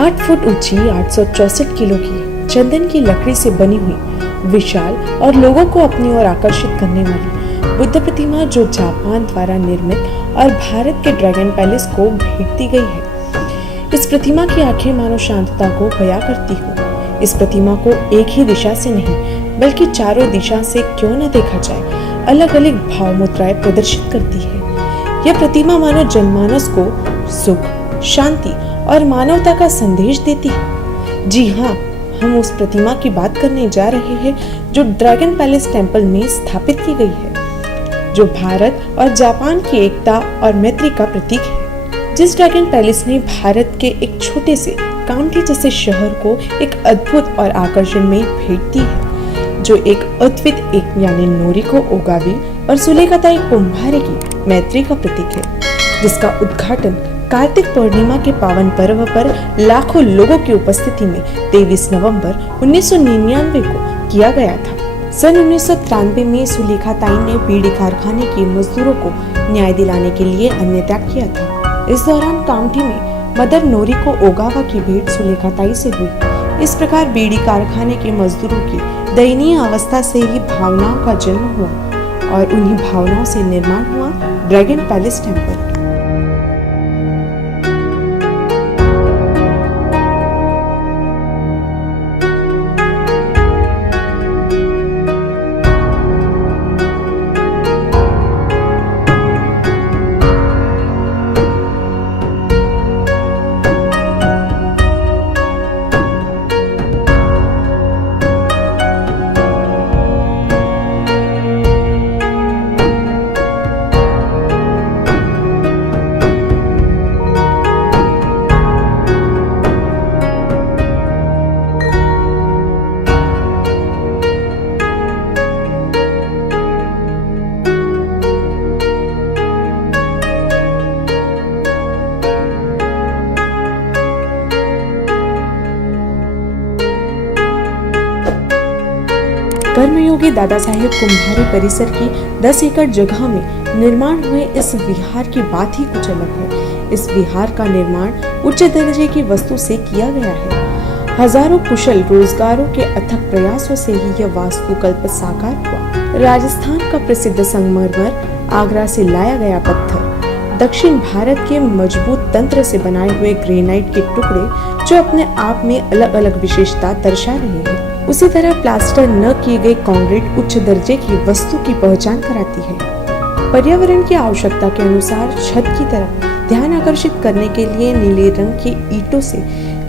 8 foot ऊंची 864 kilo की चंदन की लकड़ी से बनी हुई विशाल और लोगों को अपनी ओर आकर्षित करने वाली बुद्ध प्रतिमा जो जापान द्वारा निर्मित और भारत के ड्रैगन पैलेस को भेंट दी गई है। इस प्रतिमा की आंखें मानो शांतता को बयां करती हो। इस प्रतिमा को एक ही दिशा से नहीं बल्कि चारों दिशा से क्यों न देखा जाए, अलग अलग भाव मुद्राएं प्रदर्शित करती है। यह प्रतिमा मानव जनमानस को सुख, शांति और मानवता का संदेश देती है। जी हाँ, हम उस प्रतिमा की बात करने जा रहे हैं जो ड्रैगन पैलेस टेम्पल में स्थापित की गई है, जो भारत और जापान की एकता और मैत्री का प्रतीक है। जिस ड्रैगन पैलेस ने भारत के एक छोटे से काउंटी जैसे शहर को एक अद्भुत और आकर्षणीय भेंट दी है, जो एक अद्वित एक यानी नोरिको ओगावी और सुलेखाताई कुम्भारे की मैत्री का प्रतीक है, जिसका उद्घाटन कार्तिक पूर्णिमा के पावन पर्व पर लाखों लोगों की उपस्थिति में 23 नवंबर 1999 को किया गया था। सन 1993 में सुलेखाताई ने बीड़ी कारखाने के मजदूरों को न्याय दिलाने के लिए अन्न त्याग किया था। इस दौरान काउंटी में मदर नोरिको ओगावा की भेंट सुलेखाताई से हुई। इस प्रकार बीड़ी कारखाने के मजदूरों की दयनीय अवस्था से ही भावनाओं का जन्म हुआ और उन्हीं भावनाओं से निर्माण हुआ ड्रैगन पैलेस टेम्पल। कर्मयोगी दादा साहेब कुम्भारे परिसर की 10 एकड़ जगह में निर्माण हुए इस विहार की बात ही कुछ अलग है। इस विहार का निर्माण उच्च दर्जे की वस्तु से किया गया है। हजारों कुशल रोजगारों के अथक प्रयासों से ही यह वास्तुकल्प साकार हुआ। राजस्थान का प्रसिद्ध संगमरमर, आगरा से लाया गया पत्थर, दक्षिण भारत के मजबूत तंत्र से बनाए हुए ग्रेनाइट के टुकड़े जो अपने आप में अलग अलग विशेषता दर्शा रहे हैं। उसी तरह प्लास्टर न किए गए कंक्रीट उच्च दर्जे की वस्तु की पहचान कराती है। पर्यावरण की आवश्यकता के अनुसार छत की तरफ ध्यान आकर्षित करने के लिए नीले रंग की ईंटों से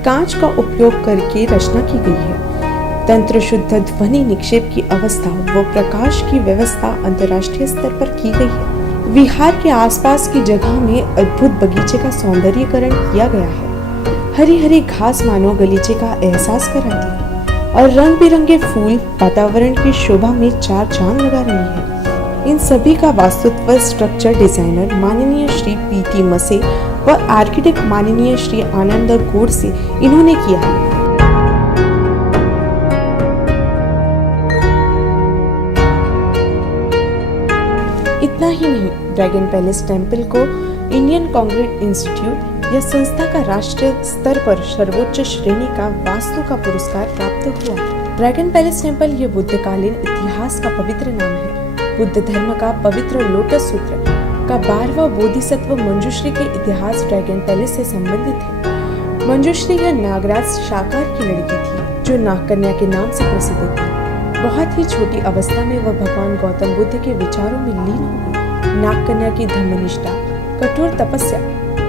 कांच का उपयोग करके रचना की गई है। तंत्र शुद्ध ध्वनि निक्षेप की अवस्था व प्रकाश की व्यवस्था अंतर्राष्ट्रीय स्तर पर की गई है। विहार के आसपास की जगह में अद्भुत बगीचे का सौंदर्यीकरण किया गया है। हरी हरी घास मानो गलीचे का एहसास कराती है और रंग बिरंगे फूल वातावरण की शोभा में चार चांद लगा रही है। इन सभी का वास्तुत्व स्ट्रक्चर डिजाइनर माननीय श्री पी.टी. मसे व आर्किटेक्ट माननीय श्री आनंद गोडसे इन्होंने किया है। इतना ही नहीं, ड्रैगन पैलेस टेम्पल को इंडियन कंक्रीट इंस्टीट्यूट यह संस्था का राष्ट्रीय स्तर पर सर्वोच्च श्रेणी का वास्तु का पुरस्कार प्राप्त हुआ। ड्रैगन पैलेस टेम्पल ये बुद्धकालीन इतिहास का पवित्र नाम है। बुद्ध धर्म का पवित्र लोटस सूत्र का 12वां बोधिसत्व मंजुश्री के इतिहास ड्रैगन पैलेस से संबंधित है। मंजुश्री यह नागराज शाकार की लड़की थी जो नागकन्या के नाम से प्रसिद्ध थी। बहुत ही छोटी अवस्था में वह भगवान गौतम बुद्ध के विचारों में लीन हो गई। नागकन्या की धर्मनिष्ठा, कठोर तपस्या,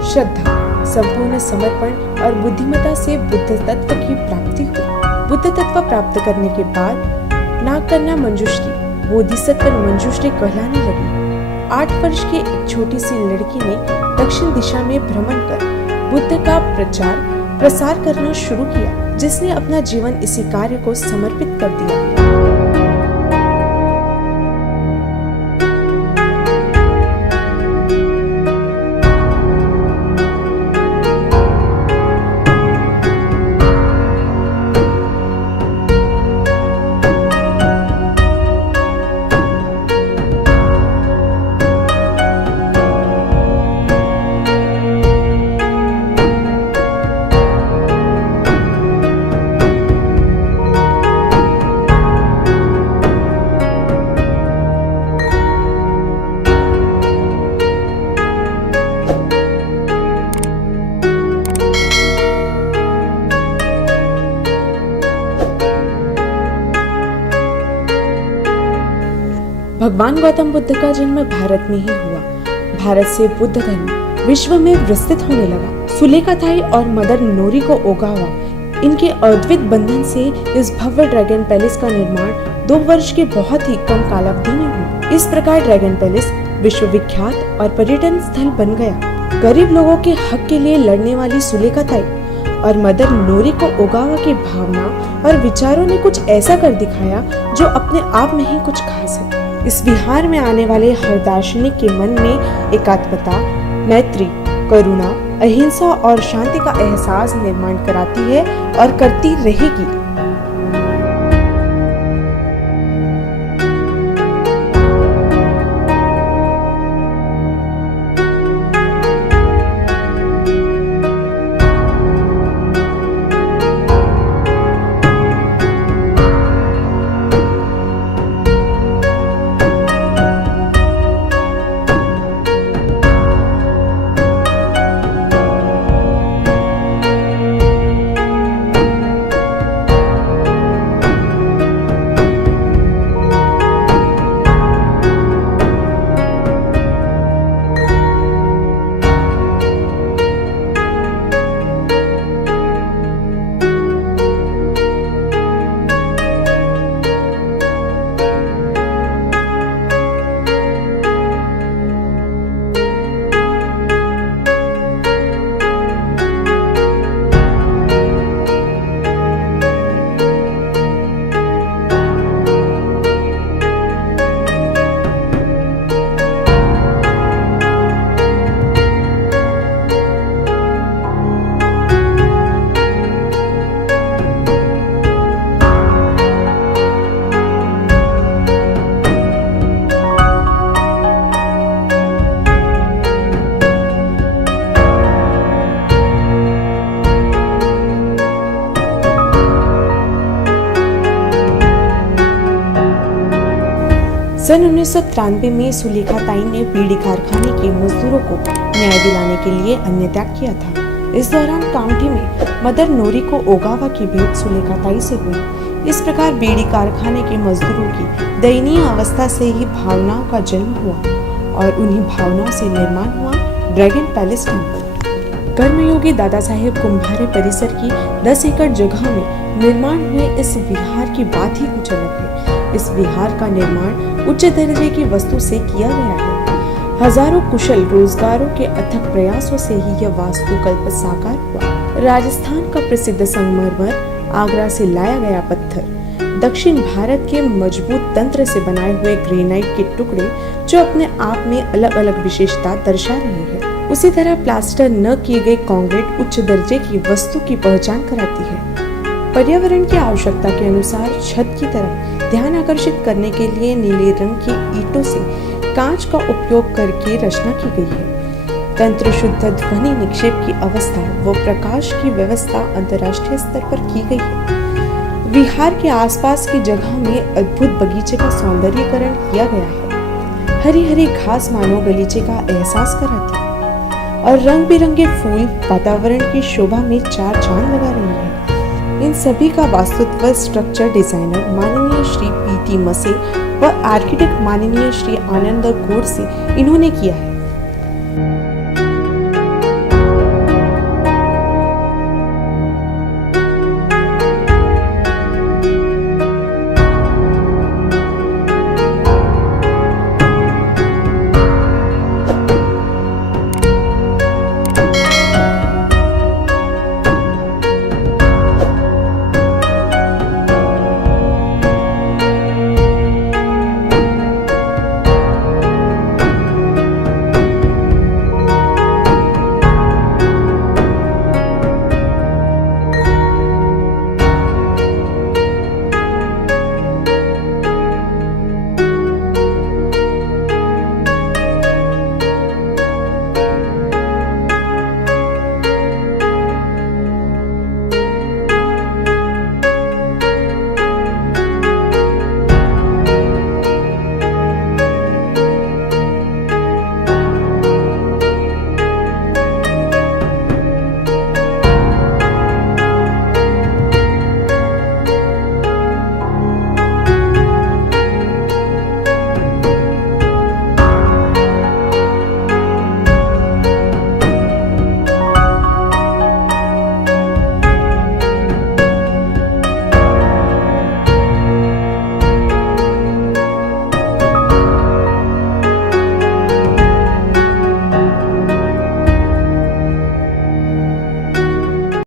श्रद्धा, संपूर्ण समर्पण और बुद्धिमत्ता से बुद्ध तत्व की प्राप्ति हुई। बुद्ध तत्व प्राप्त करने के बाद नागकन्या मंजुश्री बोधिसत्व मंजुश्री कहलाने लगी। 8 वर्ष की एक छोटी सी लड़की ने दक्षिण दिशा में भ्रमण कर बुद्ध का प्रचार प्रसार करना शुरू किया, जिसने अपना जीवन इसी कार्य को समर्पित कर दिया। भगवान गौतम बुद्ध का जन्म भारत में ही हुआ। भारत से बुद्ध धर्म विश्व में विस्तृत होने लगा। सुलेखाताई और मदर नोरिको ओगावा, इनके अद्भुत बंधन से इस भव्य ड्रैगन पैलेस का निर्माण 2 वर्ष के बहुत ही कम कालावधि में हुआ। इस प्रकार ड्रैगन पैलेस विश्व विख्यात और पर्यटन स्थल बन गया। गरीब लोगों के हक के लिए लड़ने वाली सुलेखाताई और मदर नोरिको ओगावा की भावना और विचारों ने कुछ ऐसा कर दिखाया जो अपने आप में ही कुछ खास है। इस विहार में आने वाले हर दार्शनिक के मन में एकात्मता, मैत्री, करुणा, अहिंसा और शांति का एहसास निर्माण कराती है और करती रहेगी। सन 1993 में सुलेखाताई ने बीड़ी कारखाने के मजदूरों को न्याय दिलाने के लिए अन्न त्याग किया था। इस दौरान काउंटी में मदर नोरिको ओगावा की भेंट सुलेखाताई से हुई। इस प्रकार बीड़ी कारखाने के मजदूरों की दयनीय अवस्था से ही भावनाओं का जन्म हुआ और उन्हीं भावनाओं से निर्माण हुआ ड्रैगन पैलेस टेम्पल। कर्मयोगी दादा साहेब कुंभारे परिसर की 10 एकड़ जगह में निर्माण हुए इस विहार की बात ही कुछ अलग है। इस विहार का निर्माण उच्च दर्जे की वस्तु से किया गया है। हजारों कुशल रोजगारों के अथक प्रयासों से ही यह वास्तुकल्प साकार हुआ। राजस्थान का प्रसिद्ध संगमरमर, आगरा से लाया गया पत्थर, दक्षिण भारत के मजबूत तंत्र से बनाए हुए ग्रेनाइट के टुकड़े जो अपने आप में अलग अलग विशेषता दर्शा रहे हैं। उसी तरह प्लास्टर न किए गए कंक्रीट उच्च दर्जे की वस्तु की पहचान कराती है। पर्यावरण की आवश्यकता के अनुसार छत की तरफ ध्यान आकर्षित करने के लिए नीले रंग की ईंटों से कांच का उपयोग करके रचना की गई है। तंत्र शुद्ध ध्वनि निक्षेप की अवस्था व प्रकाश की व्यवस्था अंतर्राष्ट्रीय स्तर पर की गई है। विहार के आसपास की जगह में अद्भुत बगीचे का सौंदर्यीकरण किया गया है। हरी हरी घास मानो गलीचे का एहसास कराती है और रंग बिरंगे फूल वातावरण की शोभा में 4 चांद लगा रही है। इन सभी का वास्तुत्व स्ट्रक्चर डिजाइनर माननीय श्री पी.टी. मसे व आर्किटेक्ट माननीय श्री आनंद गोडसे इन्होंने किया है।